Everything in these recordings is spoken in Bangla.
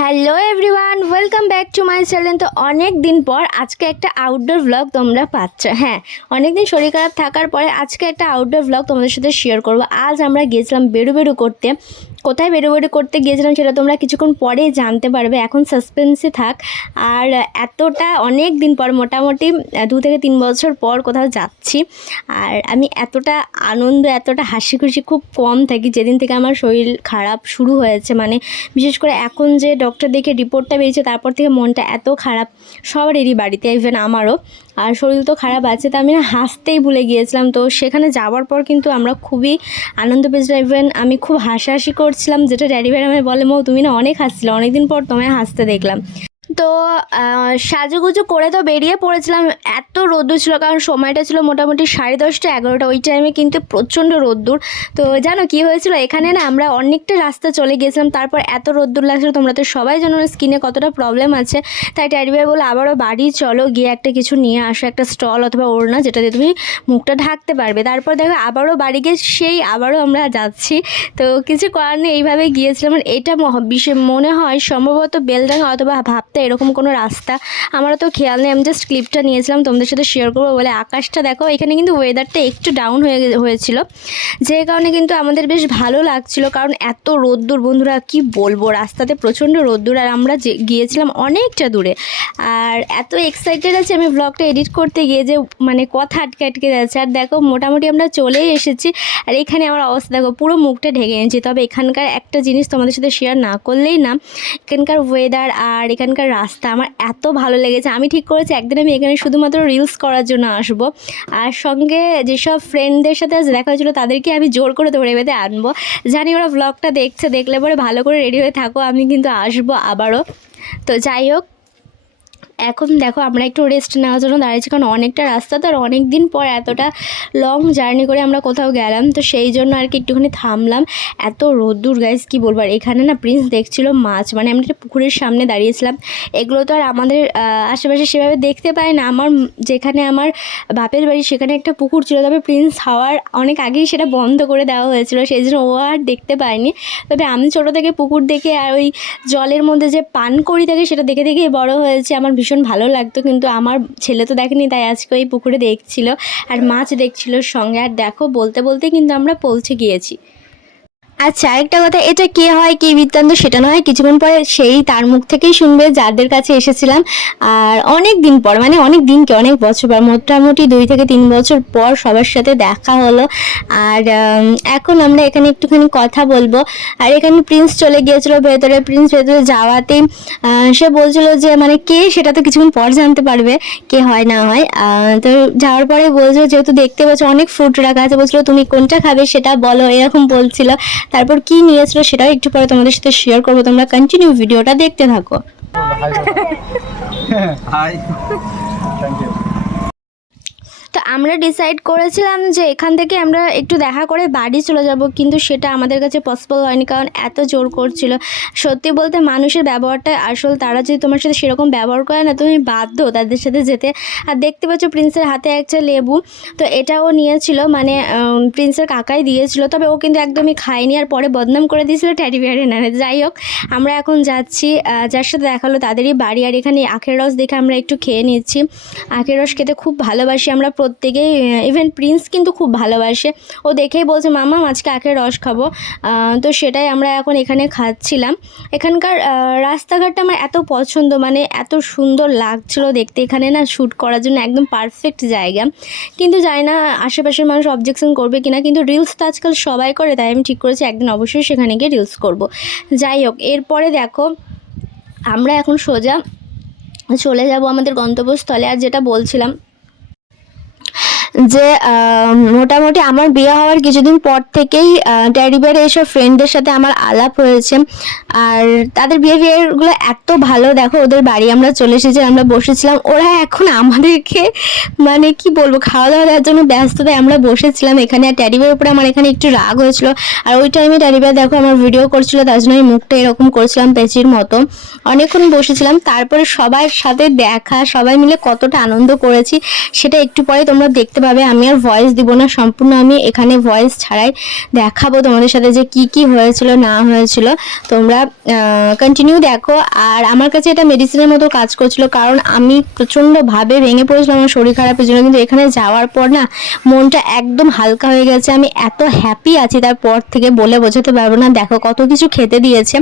Hello everyone welcome back to my channel তো অনেক দিন পর আজকে একটা আউটডোর ব্লগ তোমরা পাচ্ছ। হ্যাঁ অনেক দিন শরীর খারাপ থাকার পরে আজকে একটা আউটডোর ব্লগ তোমাদের সাথে শেয়ার করব। আজ আমরা গিয়েছিলাম বেরু বেরু করতে। কোথায় বেরু বেরু করতে গিয়েছিলাম সেটা তোমরা কিছুক্ষণ পরে জানতে পারবে। এখন সাসপেন্সে থাক। আর এতটা অনেক দিন পর, মোটামুটি দু থেকে তিন বছর পর কোথাও যাচ্ছি। আর আমি এতটা আনন্দ, এতটা হাসি খুশি খুব কম থাকি। যেদিন থেকে আমার শরীর খারাপ শুরু হয়েছে মানে বিশেষ করে এখন যে ডক্টর দেখে রিপোর্টটা বেরিয়েছে, তারপর থেকে মনটা এত খারাপ। সবারই বাড়িতে ইভেন আমারও। আর শরীর তো খারাপ আছে, তা আমি না হাসতেই ভুলে গিয়েছিলাম। তো সেখানে যাওয়ার পর কিন্তু আমরা খুবই আনন্দ পেয়েছিলাম। ইভেন আমি খুব হাসাহাসি করছিলাম, যেটা ড্যাডি ভাই আমায় বলে, মৌ, তুমি না অনেক হাসছিলে, অনেকদিন পর তোমায় হাসতে দেখলাম। তো সাজুগুজু করে তো বেরিয়ে পড়েছিলাম। এত রোদ্দুর ছিল, কারণ সময়টা ছিল মোটামুটি সাড়ে দশটা, এগারোটা। ওই টাইমে কিন্তু প্রচণ্ড রোদ্দুর। তো জানো কি হয়েছিল? এখানে না আমরা অনেকটা রাস্তা চলে গিয়েছিলাম। তারপর এত রোদ্দুর লাগছিল, তোমরা তো সবাই জানো স্কিনে কতটা প্রবলেম আছে। তাই ভাই বলে আবারও বাড়ি চলো, গিয়ে একটা কিছু নিয়ে আসো, একটা স্টল অথবা ওড়না যেটা দিয়ে তুমি মুখটা ঢাকতে পারবে। তারপর দেখো, আবারও বাড়ি গিয়ে সেই আবারও আমরা যাচ্ছি। তো কিছু করার নেই এইভাবে গিয়েছিলাম। মহ- বিশেষ মনে হয় সম্ভবত বেলডাঙ্গা অথবা ভাবতে এরকম কোনো রাস্তা। আমারও তো খেয়াল নেই, আমি জাস্ট ক্লিপটা নিয়েছিলাম, তোমাদের সাথে শেয়ার করব বলে। আকাশটা দেখো, এখানে কিন্তু ওয়েদারটা একটু ডাউন হয়ে হয়েছিল। যে কারণে কিন্তু আমাদের বেশ ভালো লাগছিল, কারণ এত রোদ্দুর, বন্ধুরা কি বলব? রাস্তাতে প্রচণ্ড রোদ্দুর, আর আমরা যে গিয়েছিলাম অনেকটা দূরে। আর এত এক্সাইটেড আছে, আমি ব্লগটা এডিট করতে গিয়ে যে মানে কথা আটকে আটকে যাচ্ছে। আর দেখো, মোটামুটি আমরা চলেই এসেছি, আর এখানে আমার অবস্থা দেখো, পুরো মুখটা ঢেকে এনেছি। তবে এখানকার একটা জিনিস তোমাদের সাথে শেয়ার না করলেই না। এখানকার ওয়েদার আর এখানকার রাস্তা, আমার এত ভালো লেগেছে। আমি ঠিক করেছি, একদিন আমি এখানে শুধুমাত্র রিলস করার জন্য আসব। আর সঙ্গে যেসব ফ্রেন্ডদের সাথে আজ দেখা হয়েছিলো, তাদেরকে আমি জোর করে ধরে বেঁধে আনব। জানি ওরা ব্লগটা দেখছে, দেখলে পরে ভালো করে রেডি হয়ে থাকো, আমি কিন্তু আসব আবারও। তো যাই হোক এখন দেখো আমরা একটু রেস্ট নেওয়ার জন্য দাঁড়িয়েছি, কারণ অনেকটা রাস্তা তো আর অনেক দিন পর এতটা লং জার্নি করে আমরা কোথাও গেলাম। তো সেই জন্য আর কি একটুখানি থামলাম। এত রোদ্দুর গাইজ কী বলব? আর এখানে না প্রিন্স দেখছিল মাছ মানে আমরা একটা পুকুরের সামনে দাঁড়িয়েছিলাম। এগুলো তো আর আমাদের আশেপাশে সেভাবে দেখতে পাই না। আমার যেখানে আমার বাপের বাড়ি সেখানে একটা পুকুর ছিল, তবে প্রিন্স হাওয়ার অনেক আগেই সেটা বন্ধ করে দেওয়া হয়েছিল, সেই জন্য ও আর দেখতে পায়নি। তবে আমি ছোটো থেকে পুকুর দেখে আর ওই জলের মধ্যে যে পান করি থাকে সেটা দেখে দেখেই বড় হয়েছে। আমার ভীষণ ভালো লাগতো, কিন্তু আমার ছেলে তো দেখেনি, তাই আজকে ওই পুকুরে দেখছিল আর মাছ দেখছিল সঙ্গে। আর দেখো, বলতে বলতে কিন্তু আমরা পৌঁছে গিয়েছি। আচ্ছা আরেকটা কথা, এটা কে হয়, কি বৃত্তান্ত, সেটা নয়, কিছুক্ষণ পরে সেই তার মুখ থেকেই শুনবে যাদের কাছে এসেছিলাম। আর অনেক দিন পর মানে অনেক দিন কি অনেক বছর পর, মোটামুটি দুই থেকে তিন বছর পর সবার সাথে দেখা হলো। আর এখন আমরা এখানে একটুখানি কথা বলব। আর এখানে প্রিন্স চলে গিয়েছিল, ভেতরে প্রিন্স ভেতরে যাওয়াতেই সে বলছিল যে মানে কে, সেটা তো কিছুক্ষণ পর জানতে পারবে, কে হয়, না হয়। তো যাওয়ার পরে বলছিল, যেহেতু দেখতে পাচ্ছ, অনেক ফ্রুট রাখা আছে। বলছিল, তুমি কোনটা খাবে সেটা বলো। এরকম বলছিল। তারপর কি নিয়েছিল সেটাও একটু পরে তোমাদের সাথে শেয়ার করব। তোমরা কন্টিনিউ ভিডিওটা দেখতে থাকো। হাই আমরা ডিসাইড করেছিলাম যে এখান থেকে আমরা একটু দেখা করে বাড়ি চলে যাব, কিন্তু সেটা আমাদের কাছে পসিবল হয়নি, কারণ এত জোর করছিল। সত্যি বলতে মানুষের ব্যবহারটা আসল, তারা যদি তোমার সাথে সেরকম ব্যবহার করে না, তুমি বাধ্য তাদের সাথে যেতে। আর দেখতে পাচ্ছ প্রিন্সের হাতে একটা লেবু, তো এটাও নিয়েছিল মানে প্রিন্সের কাকাই দিয়েছিল, তবে ও কিন্তু একদমই খায়নি, আর পরে বদনাম করে দিয়েছিল ট্যাডি বিয়ারে না যাই হোক, আমরা এখন যাচ্ছি যার সাথে দেখাল তাদেরই বাড়ি, আর এখানে আখের রস দেখে আমরা একটু খেয়ে নিচ্ছি। আখের রস খেতে খুব ভালোবাসি, আমরা প্রত্যেকেই ইভেন প্রিন্স কিন্তু খুব ভালোবাসে। ও দেখেই বলছে, মামা, আজকে আখের রস খাব। তো সেটাই আমরা এখন এখানে খাচ্ছিলাম। এখানকার রাস্তাঘাটটা আমার এত পছন্দ মানে এত সুন্দর লাগছিল দেখতে। এখানে না শ্যুট করার জন্য একদম পারফেক্ট জায়গা। কিন্তু জানি না আশেপাশের মানুষ অবজেকশন করবে কিনা, কিন্তু রিলস তো আজকাল সবাই করে, তাই আমি ঠিক করেছি, একদিন অবশ্যই সেখানে গিয়ে রিলস করব। যাই হোক, এরপরে দেখো, আমরা এখন সোজা চলে যাব আমাদের গন্তব্যস্থলে। আর যেটা বলছিলাম যে মোটামুটি আমার বিয়ে হওয়ার কিছুদিন পর থেকেই ড্যাডি বেড়ে এসব ফ্রেন্ডদের সাথে আমার আলাপ হয়েছে। আর তাদের বিহেভিয়ারগুলো এত ভালো, দেখো ওদের বাড়ি আমরা চলে এসেছি, আমরা বসেছিলাম। ওরা এখন আমাদেরকে মানে কি বলব খাওয়া দাওয়া দেওয়ার জন্য ব্যস্ততায় আমরা বসেছিলাম এখানে। আর ট্যাডিবের উপরে আমার এখানে একটু রাগ হয়েছিল। আর ওই টাইমে ট্যাডিবের দেখো আমার ভিডিও করছিল, তার জন্য আমি মুখটা এরকম করছিলাম পেঁচির মতো। অনেকক্ষণ বসেছিলাম, তারপরে সবার সাথে দেখা, সবাই মিলে কতটা আনন্দ করেছি, সেটা একটু পরে তোমরা দেখতে পাবে আমি আর ভয়েস দিব না, সম্পূর্ণ আমি এখানে ভয়েস ছাড়াই দেখাবো তোমাদের সাথে যে কি কি হয়েছিল, না হয়েছিল। তোমরা কন্টিনিউ দেখো। আর আমার কাছে এটা মেডিসিনের মতো কাজ করছিল, কারণ আমি প্রচণ্ডভাবে ভেঙে পড়েছিলাম, আমার শরীর খারাপের জন্য। কিন্তু এখানে যাওয়ার পর না, মনটা একদম হালকা হয়ে গেছে। আমি এত হ্যাপি আছি, তারপর থেকে বলে বোঝাতে পারব না। দেখো, কত কিছু খেতে দিয়েছে।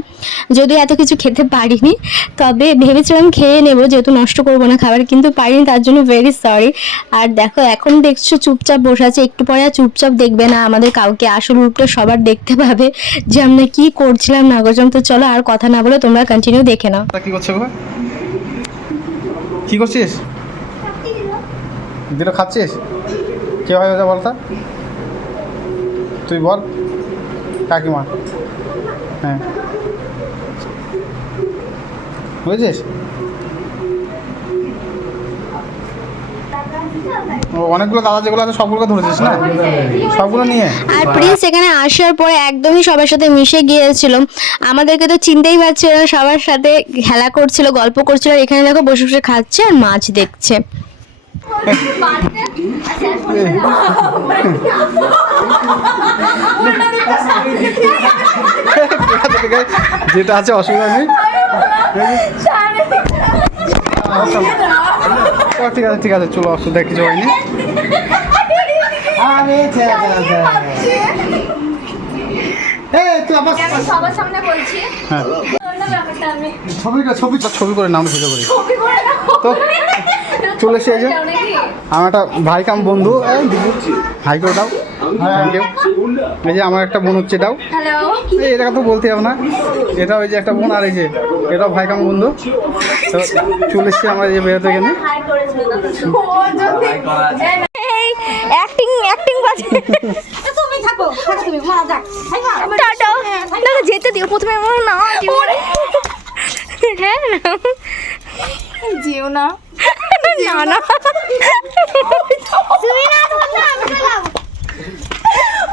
যদিও এত কিছু খেতে পারিনি, তবে ভেবেছিলাম খেয়ে নেব, যেহেতু নষ্ট করব না খাবার, কিন্তু পারিনি, তার জন্য ভেরি সরি আর দেখো, এখন দেখছ, চুপচাপ বসে আছে। একটু পরে আর চুপচাপ দেখবে না আমাদের কাউকে। আসল রূপটা সবার দেখতে পাবে যে আমরা কি করছিলাম না তো চলো আর কথা না বলে তোমরা কন্টিনিউ দেখে নাও। কি করছ কি করছিস? দিল খাচ্ছিস? কে হয় ওটা বলতা? তুই বল। কাকিমা। হ্যাঁ। বুঝেছিস? অনেকগুলো দাদা যেগুলো আছে সবগুলোকে ধরেছিস না? সবগুলো নিয়ে? আর প্রিন্স এখানে আসার পরে একদমই সবার সাথে মিশে গিয়েছিল। আমাদেরকে তো চিনতেই পারছিল না সবার সাথে খেলা করছিল গল্প করছিল। আর এখানে দেখো বসে বসে খাচ্ছে আর মাছ দেখছে। যেটা আছে অসুবিধা নেই। ঠিক আছে ঠিক আছে চলো অসুবিধা কিছু হয়নি আমি হ্যাঁ। ছবিটা ছবি ছবি করে নাম করি তো চলে এসে যে আমার একটা ভাই কাম বন্ধু এই দিদি হাই করে দাও। থ্যাংক ইউ এই যে আমার একটা বোন হচ্ছে এটাও এটা তো বলতে হবে না। এটা ওই যে একটা বোন আর এই যে এটাও ভাই কাম বন্ধু। তো চলে এসছে আমার এই যে বেরোতে গেলে। অ্যাক্টিং অ্যাক্টিং বাজে টাটা। না যেতে দিও। প্রথমে আমার না হ্যাঁ না। যেও না। না না। তুমি না বললে আমি গেলাম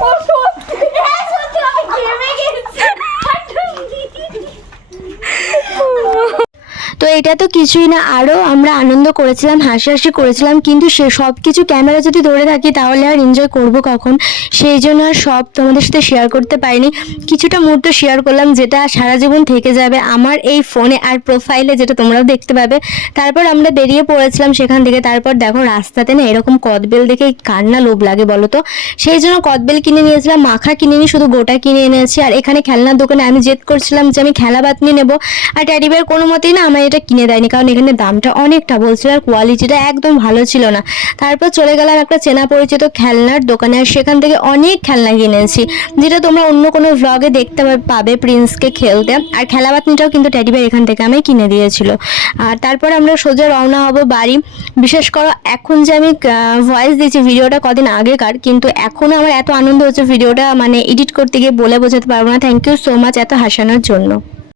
ও সত্যি। হ্যাঁ সত্যি আমি গেমে গেছি। তো এটা তো কিছুই না আরও আমরা আনন্দ করেছিলাম, হাসাহাসি করেছিলাম, কিন্তু সে সব কিছু ক্যামেরা যদি ধরে থাকি তাহলে আর এনজয় করব কখন? সেই জন্য আর সব তোমাদের সাথে শেয়ার করতে পারিনি। কিছুটা মুহূর্ত শেয়ার করলাম যেটা সারা জীবন থেকে যাবে আমার এই ফোনে আর প্রোফাইলে যেটা তোমরাও দেখতে পাবে। তারপর আমরা বেরিয়ে পড়েছিলাম সেখান থেকে, তারপর দেখো রাস্তাতে না এরকম কদবেল দেখে কার না লোভ লাগে বলো তো সেই জন্য কদবেল কিনে নিয়েছিলাম, মাখা কিনে নিয়ে শুধু গোটা কিনে এনেছি। আর এখানে খেলনার দোকানে আমি জেদ করছিলাম যে আমি খেলা বাতনি নেব। আর ট্যাডি বেয়ার কোনো মতেই না আমার এটা কিনে দেয়নি, কারণ এখানে দামটা অনেকটা বলছিল আর কোয়ালিটিটা একদম ভালো ছিল না। তারপর চলে গেলাম একটা চেনা পরিচিত খেলনার দোকানে আর সেখান থেকে অনেক খেলনা কিনেছি যেটা তোমরা অন্য কোনো ভ্লগে দেখতে পাবে প্রিন্সকে খেলতে। আর খেলা বাতনিটাও কিন্তু ট্যাডি বেয়ার এখান থেকে আমি কিনে দিয়েছিল। আর তারপর আমরা সোজা রওনা হব বাড়ি। বিশেষ করো এখন যে আমি ভয়েস দিয়েছি ভিডিওটা কদিন আগেকার, কিন্তু এখনও আমার এত আনন্দ হচ্ছে ভিডিওটা মানে এডিট করতে গিয়ে বলে বোঝাতে পারব না। থ্যাংক ইউ সো মাচ এত হাসানোর জন্য।